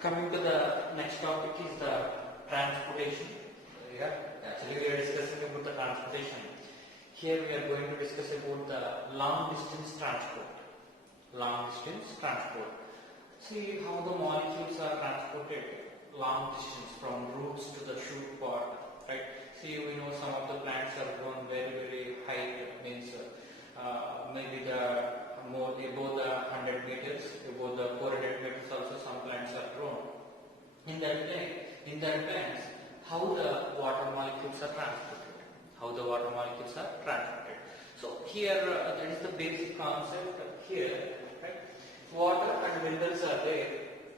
Coming to the next topic is the transportation. Actually we are discussing about the transportation. Here we are going to discuss about the long distance transport. Long distance transport. See how the molecules are transported long distance from roots to the shoot pod. Right? See, we know some of the plants are grown very high, means maybe the more above the 100 meters, above the 400 meters also some plants are grown. In that plants, how the water molecules are transported. How the water molecules are transported. So here that is the basic concept here. Right? Water and minerals are there.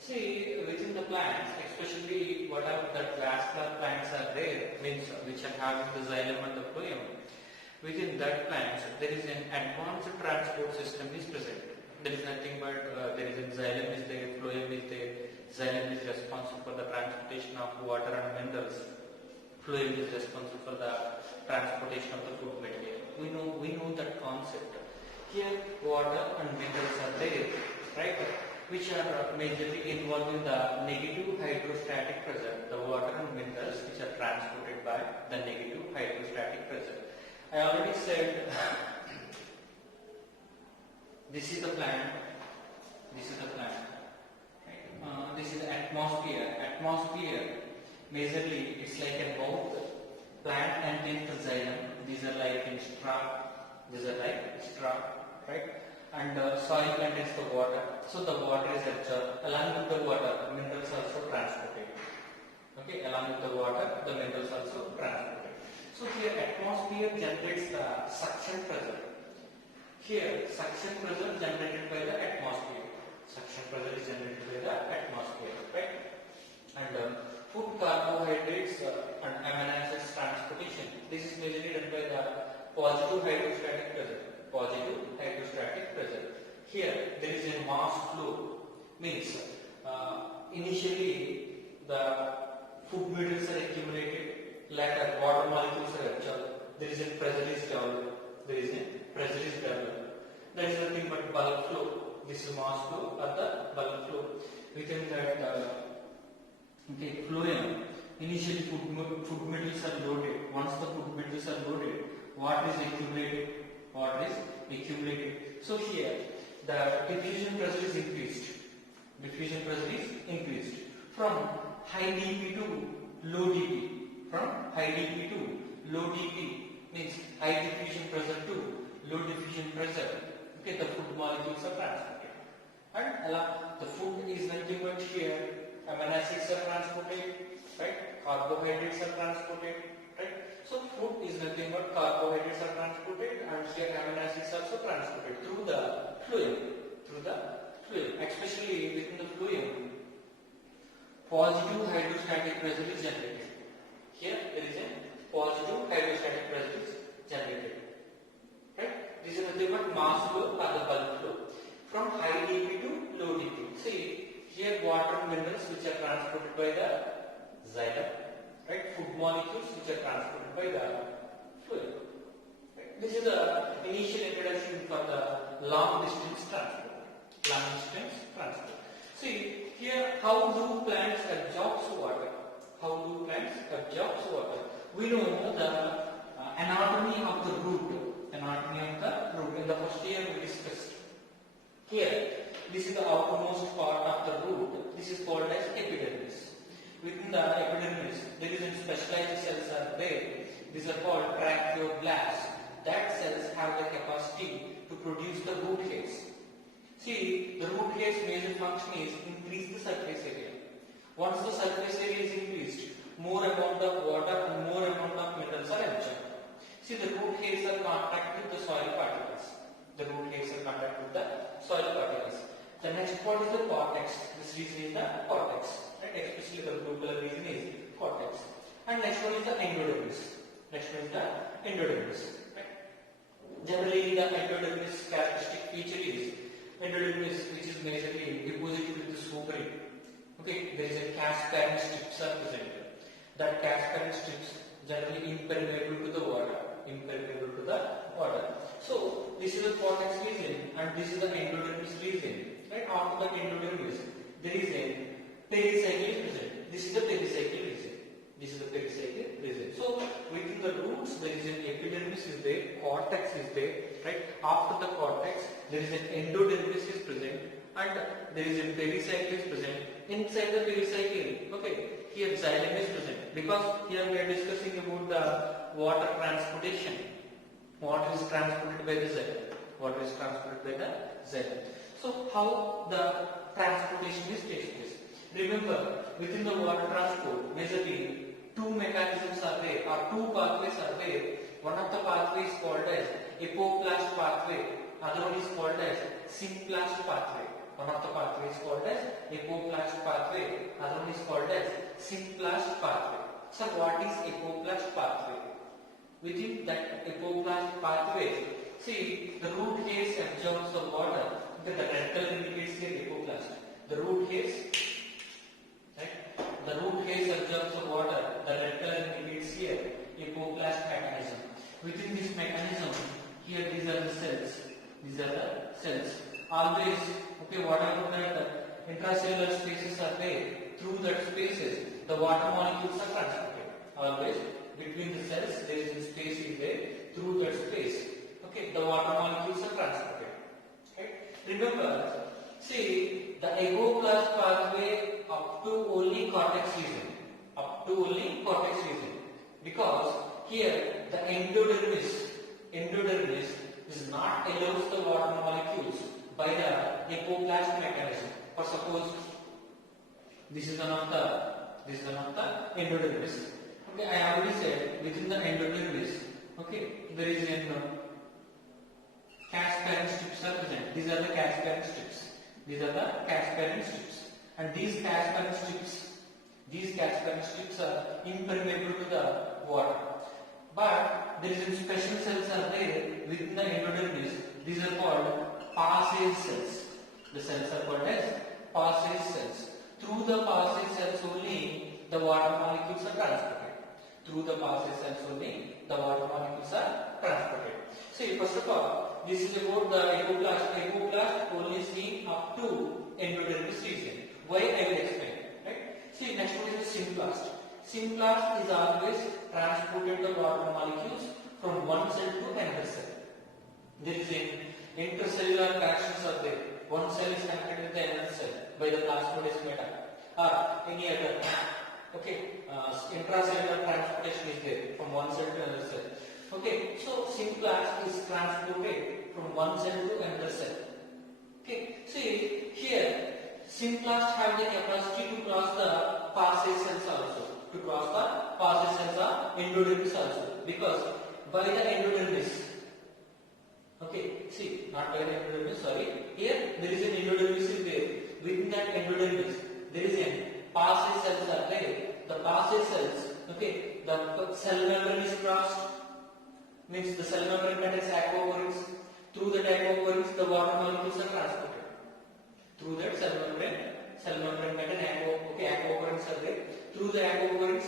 See, within the plants, especially whatever the vascular plants are there, means which are having the xylem and the phloem, within that plants there is an advanced transport system is present. There is nothing but there is a xylem is there, phloem is there. Xylem is responsible for the transportation of water and minerals. Phloem is responsible for the transportation of the food material. We know that concept. Here water and minerals are there, right? Which are majorly involved in the negative hydrostatic pressure. The water and minerals which are transported by the negative hydrostatic pressure. I already said this is the plant. This is the plant. Right? This is the atmosphere. Atmosphere, majorly, it's like a mouth. Plant contains the xylem. These are like in straw. These are like straw, right? And soil contains the water. So the water is absorbed. Along with the water, minerals also transported. Okay, along with the water, the minerals also transported. So here atmosphere generates the suction pressure. Here suction pressure generated by the atmosphere. Suction pressure is generated by the atmosphere, right? And food, carbohydrates and amino acids transportation. This is majorly done by the positive hydrostatic pressure. Positive hydrostatic pressure. Here there is a mass flow. Means initially the food materials are accumulated. Later water molecules are absorbed. There is a pressure is developed. There is a pressure is developed. There is nothing but bulk flow. This is mass flow or the bulk flow. Within that phloem, initially food materials are loaded. Once the food materials are loaded, water is accumulated. Water is accumulated. So here the diffusion pressure is increased. Diffusion pressure is increased from high dP to low dP. From high dP to low dP means high diffusion pressure to low diffusion pressure. Okay, the food molecules are transported, and the food is nothing but here amino acids are transported, right? Carbohydrates are transported, right? So food is nothing but carbohydrates are transported, and here amino acids also transported through the phloem. Through the phloem, especially within the phloem, positive hydrostatic pressure is generated. Here there is a positive hydrostatic pressure is generated. Right? This is nothing but mass flow or the bulk flow from high dP to low dP. See here water and minerals which are transported by the xylem. Right? Food molecules which are transported by the phloem. Right? This is the initial introduction for the long distance transport. Long distance transport. See here how do plants absorb water? How do plants absorb water? We know the anatomy of the root. Anatomy of the root. In the first year we discussed. Here, this is the outermost part of the root. This is called as epidermis. Within the epidermis, there is specialized cells are there. These are called tracheoblasts. That cells have the capacity to produce the root hairs. See, the root hairs' major function is increase the surface area. Once the surface area is increased, more amount of water and more amount of minerals are absorbed. See, the root hairs are contact with the soil particles. The root hairs are contact with the soil particles. The next part is the cortex. This region is the cortex. Right? Especially the blue color region is cortex. And next one is the endodermis. Next one is the endodermis. Right? Generally, the endodermis characteristic feature is endodermis, which is majorly deposited with the superi. Okay, there is a cascading strips are present. That cascading strips generally impermeable to the water. Impermeable to the water. So this is the cortex region and this is the endodermis region. Right after the endodermis, there is a pericycle is present. This is the pericycle region. This is the pericycle region. So within the roots there is an epidermis is there, cortex is there, right? After the cortex there is an endodermis is present, and there is a pericycle is present. Inside the pericycle, okay, here xylem is present, because here we are discussing about the water transportation. Water is transported by the xylem. Water is transported by the xylem. So how the transportation is takes place? Remember, within the water transport, majorly two mechanisms are there, or two pathways are there. One of the pathways is called as apoplast pathway, other one is called as symplast pathway. One of the pathways is called as apoplast pathway, other one is called as symplast pathway. So what is apoplast pathway? Within that apoplast pathway, see, the root hairs absorbs the water. Okay, the red color indicates the apoplast. The root hairs, right? The root hairs absorbs the water. The red color indicates here apoplast mechanism. Within this mechanism, here these are the cells. These are the cells. Always, okay, whatever that intracellular spaces are there, through that spaces, the water molecules are transported. Always, between the cells, there is a space is there. Through that space, okay, the water molecules are transported. Okay? Remember, see, the apoplast pathway up to only cortex region. Up to only cortex region. Because here the endodermis is not allows the water molecules by the apoplast mechanism. For suppose this is one of the endodermis. Okay, I already said within the endodermis, okay, there is an casparine strips are present. These are the casparine strips. These are the casparine strips, and these casparine strips are impermeable to the water. But there is special cells are there within the endodermis. These are called passage cells. The cells are called as passage cells. Through the passage cells only the water molecules are transported. Through the passage cells only the water molecules are transported. See, first of all, this is about the apoplast. Apoplast only seen up to endodermis region. Why I will explain. Right? See, next one is symplast. Symplast is always transported the water molecules from one cell to another cell. There is an intercellular connections are there. One cell is connected with the another cell by the plasmodesmata or any other. Okay, intracellular transportation is there from one cell to another cell. Okay, so symplast is transported from one cell to another cell. Okay, see here, symplast have the capacity to cross the passage cells also. To cross the passage cells are endodermis also, because by the endodermis. Okay, see, not by the endodermis. Sorry, here there is an endodermis is there. Within that endodermis, there is a passage cells are there. The passage cells, okay, the cell membrane is crossed. Means the cell membrane contains aquaporins. Through that aquaporins, the water molecules are transported. Through that cell membrane contains aquaporins are there. Through the aquaporins,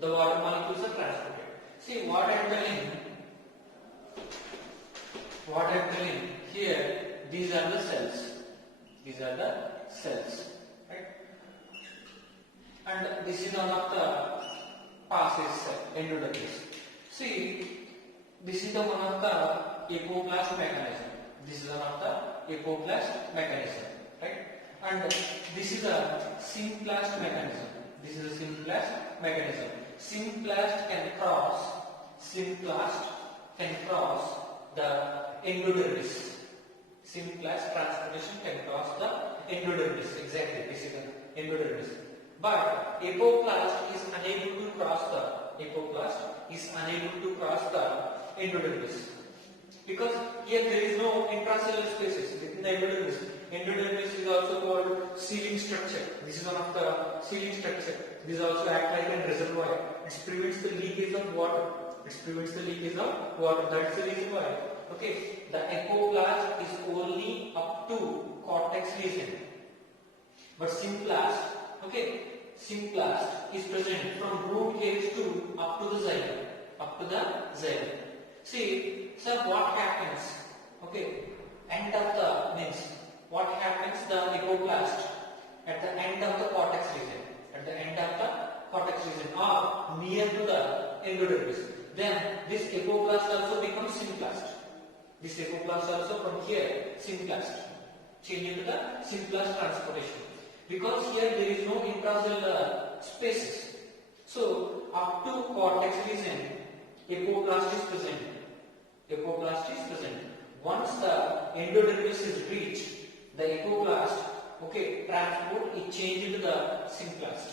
the water molecules are transported. See what I am telling here. These are the cells. These are the cells, right? And this is one of the passage cell, endodermis. See. This is the one of the apoplast mechanism. This is one of the apoplast mechanism, right? And this is a symplast mechanism. This is a symplast mechanism. Symplast can cross the endodermis. Symplast transportation can cross the endodermis. Exactly, this is the endodermis. But apoplast is unable to cross the endodermis, because here there is no intracellular spaces within the endodermis. Endodermis is also called sealing structure. This is one of the sealing structure. This also acts like a reservoir. It prevents the leakage of water. That's the reason why. Okay, the apoplast is only up to cortex region, but symplast, okay, symplast is present from root hairs to up to the xylem. See, sir, what happens? Okay, end of the means what happens? The at the end of the cortex region, at the end of the cortex region or near to the endodermis. Then this apoplast also becomes symplast. This apoplast also from here symplast, change into the symplast transportation, because here there is no intracellular spaces. So up to cortex region, apoplast is present. Apoplast is present. Once the endodermis is reached, the apoplast, okay, transport is changed into the symplast.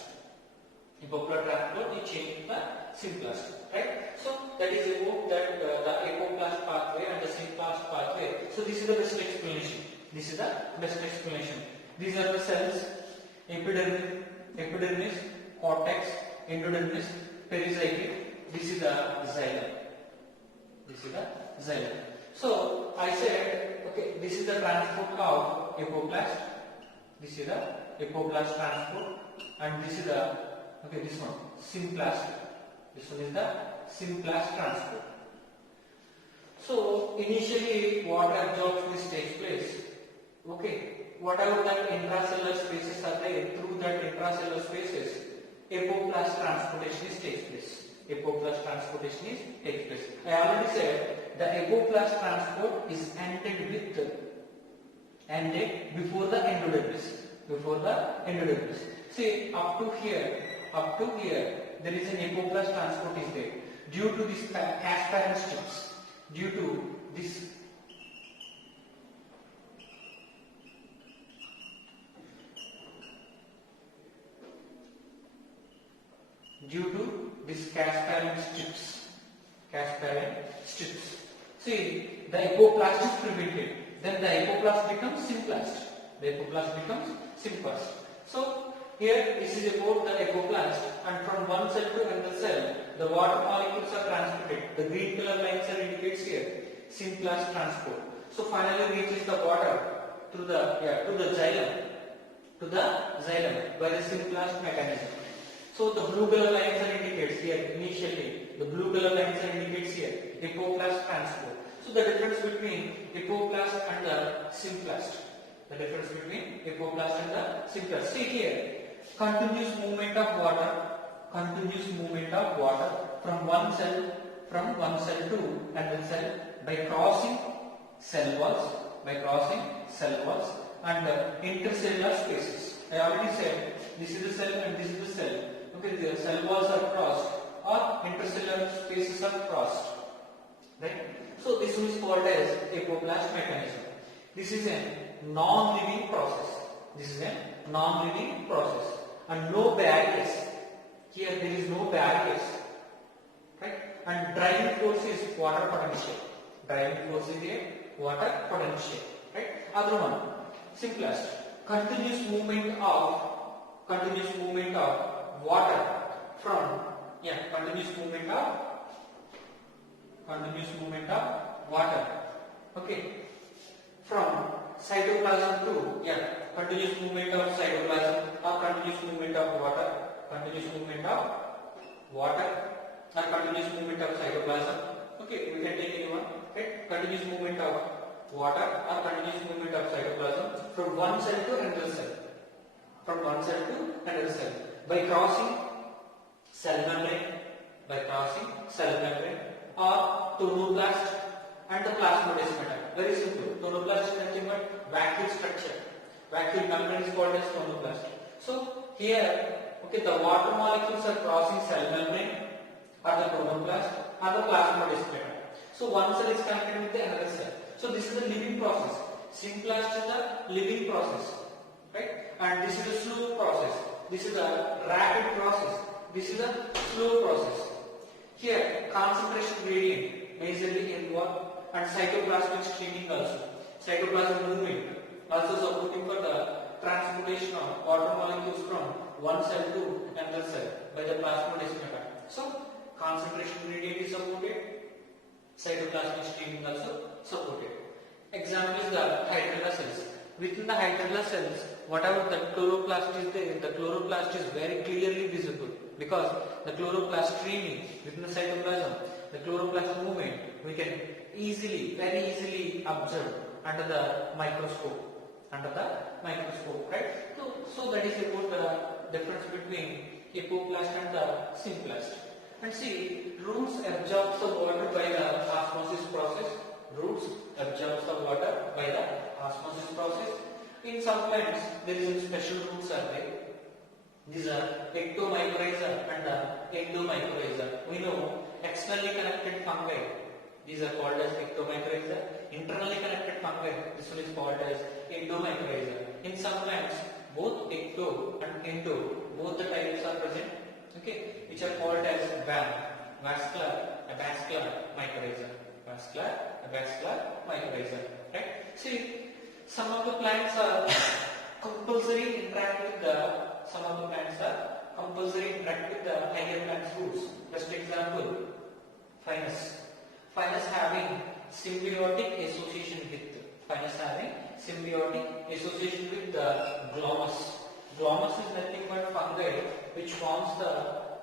Apoplast transport is changed into the symplast, right? So that is about that the apoplast pathway and the symplast pathway. So this is the best explanation. This is the best explanation. These are the cells: epidermis, cortex, endodermis, pericyclic. This is the xylem. This is the xylem. So I said, okay, this is the transport of apoplast. This is the apoplast transport, and this is the, okay, this one symplast. This one is the symplast transport. So initially, water absorption takes place. Okay, whatever that intracellular spaces are there, through that intracellular spaces, apoplast transportation takes place. Apoplast transportation takes place. I already said the apoplast transport is ended before the endodermis. Before the endodermis. See, up to here, there is an apoplast transport is there. Due to this casparine strips, due to this casparine strips. See, the apoplast is prevented. Then the apoplast becomes symplast. The apoplast becomes symplast. So here this is about the apoplast, and from one cell to another cell, the water molecules are transported. The green color lines are indicates here symplast transport. So finally reaches the water through the xylem by the symplast mechanism. So the blue color lines are indicates here initially. The blue color lines are indicates here apoplast transport. So the difference between apoplast and the symplast. The difference between apoplast and the symplast. See here, continuous movement of water from one cell to another cell by crossing cell walls and intercellular spaces. I already said this is the cell and this is the cell. Okay, the cell walls are crossed or intercellular spaces are crossed. Right? So this is called as apoplast mechanism. This is a non-living process. And no barriers. Here there is no barriers. Right? And driving force is water potential. Right? Other one, simplest. Continuous movement of water from okay, from cytoplasm to continuous movement of cytoplasm or continuous movement of water or continuous movement of cytoplasm. Okay, we can take anyone. Right? Continuous movement of water or continuous movement of cytoplasm from one cell to another cell. By crossing cell membrane or tonoplast and the plasmodesmata. Very simple. Tonoplast is nothing but vacuole structure. Vacuole membrane is called as tonoplast. So here, okay, the water molecules are crossing cell membrane or the tonoplast or the plasmodesmata. So one cell is connected with the another cell. So this is the living process. Symplast is the living process, right? And this is a slow process. This is a rapid process. This is a slow process. Here, concentration gradient majorly involved, and cytoplasmic streaming also. Cytoplasmic movement also supporting for the transportation of water molecules from one cell to another cell by the plasmodesmata. So, concentration gradient is supported, cytoplasmic streaming also supported. Example is the hydrilla cells. Within the hydrilla cells, whatever the chloroplast is there, the chloroplast is very clearly visible because the chloroplast streaming within the cytoplasm, the chloroplast movement, we can very easily observe under the microscope. under the microscope, right? So that is about the difference between hypoplast and the symplast. And see, roots absorb the water by the osmosis process. Roots absorb the water by the osmosis process. In some plants, there is a special roots are there. These are ectomycorrhiza and endomycorrhiza. We know externally connected fungi. These are called as ectomycorrhiza. Internally connected fungi. This one is called as endomycorrhiza. In some plants, both ecto and endo, both the types are present. Okay, which are called as VAM, vascular, avascular mycorrhiza. Vascular, avascular mycorrhiza. Right? See, some of the plants are compulsory interact with the. Some of the plants are compulsory interact with the higher plants roots. Just example, Pinus. Pinus having symbiotic association with. Pinus having symbiotic association with the glomus. Glomus is nothing but fungi which forms the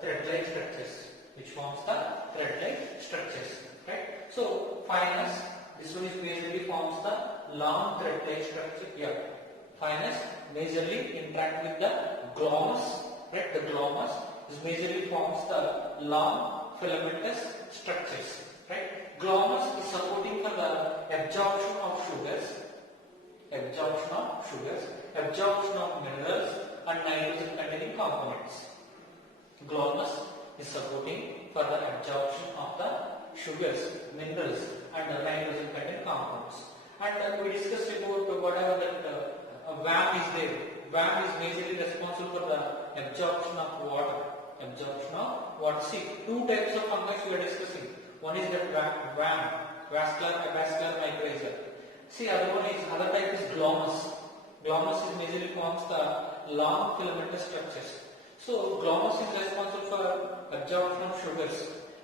thread-like structures. Right? So Pinus, this one is majorly forms the long thread-like structure. Yeah. Pinus majorly interact with the glomus. Right? The glomus is majorly forms the long filamentous structures. Right? Glomus is supporting for the absorption of sugars, absorption of minerals and nitrogen containing components. Glomus is supporting for the absorption of the sugars, minerals and nitrogen containing compounds. And we discussed about whatever that VAM is there. VAM is majorly responsible for the absorption of water. See, two types of fungi we are discussing. One is that VAM, vascular, avascular mycorrhiza. See, other type is glomus. Glomus is majorly forms the long filamentous structures. So glomus is responsible for absorption of sugars,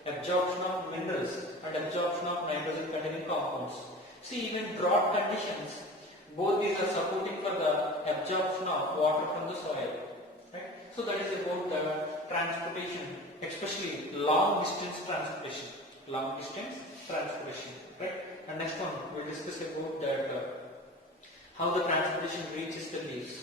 absorption of minerals and absorption of nitrogen containing compounds. See, even drought conditions, both these are supporting for the absorption of water from the soil. Right? So that is about the transportation, especially long distance transportation. Right? And next one we will discuss about that how the transportation reaches the leaves.